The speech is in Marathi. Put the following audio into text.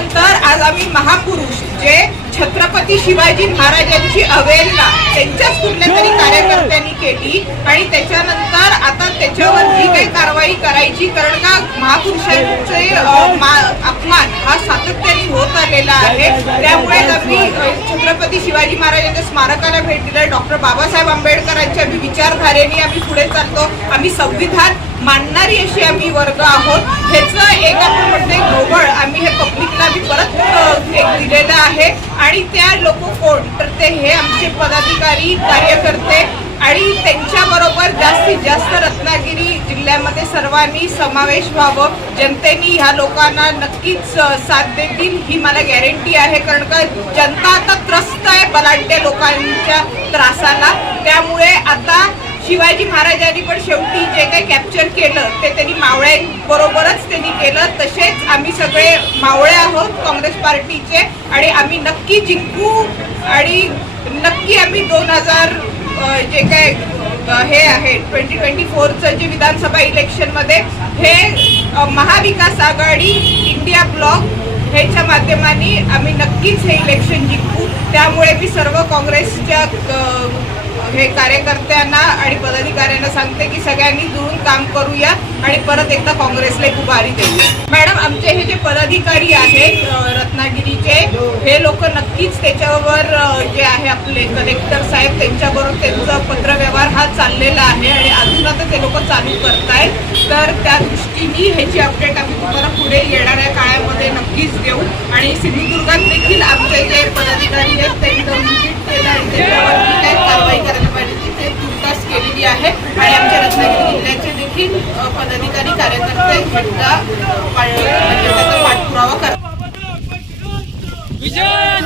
त्यानंतर आज आम्ही महापुरुष जे छत्रपती शिवाजी महाराजांची अवेलना त्यांच्याच कुठल्या तरी कार्यकर्त्यांनी केली आणि त्याच्यानंतर आता त्याच्यावर जी काही कारवाई करायची कारण का महापुरुषांचे मा- अपमान हा सातत्याने होत आलेला आहे. त्यामुळे आम्ही छत्रपती शिवाजी महाराजांच्या स्मारकाला भेट दिलं. डॉक्टर बाबासाहेब आंबेडकरांच्या आम्ही विचारधारेने आम्ही पुढे चालतो आम्ही संविधान मानणारी अशी आम्ही वर्ग आहोत. ह्याचं एक आपण म्हणते ढोबळ. आम्ही हे पब्लिकला आम्ही परत एक दिलेलं आहे. आणि त्या लोक कोण? तर ते हे आमचे पदाधिकारी कार्यकर्ते आणि त्यांच्याबरोबर जास्तीत जास्त रत्नागिरी जिल्ह्यामध्ये सर्वांनी समावेश व्हावं. जनतेनी ह्या लोकांना नक्कीच साथ देतील. ही मला गॅरंटी आहे. कारण का जनता आता त्रस्त आहे बलाढ्य लोकांच्या त्रासाला. त्यामुळे आता शिवाजी महाराजांनी पण शेवटी जे काही कॅप्चर केलं ते त्यांनी मावळ्यांबरोबरच त्यांनी केलं. तसेच आम्ही सगळे मावळे आहोत काँग्रेस पार्टीचे आणि आम्ही नक्की जिंकू आणि नक्की आम्ही दोन हजार जे काय हे आहे ट्वेंटी ट्वेंटी फोरचं जे विधानसभा इलेक्शनमध्ये हे महाविकास आघाडी इंडिया ब्लॉक ह्याच्या माध्यमाने आम्ही नक्कीच हे इलेक्शन जिंकू. त्यामुळे मी सर्व काँग्रेसच्या हे कार्यकर्त्यांना आणि पदाधिकाऱ्यांना सांगते की सगळ्यांनी जुळून काम करूया आणि परत एकदा काँग्रेसला एक उभारी देऊया. मॅडम आमचे हे जे पदाधिकारी आहेत रत्नागिरीचे हे लोक नक्कीच त्याच्यावर जे आहे आपले कलेक्टर साहेब त्यांच्याबरोबर त्यांचं पत्रव्यवहार हा चाललेला आहे आणि अजून आता ते लोक चालू करतायत. तर त्या दृष्टीने ह्याची अपडेट आम्ही तुम्हाला पुढे येणाऱ्या काळामध्ये नक्कीच देऊ. आणि सिंधुदुर्गात देखील आमचे जे पदाधिकारी आहेत ते पदाधिकारी कार्यकर्ते ह्याचा म्हणजे पाठपुरावा करतात विजय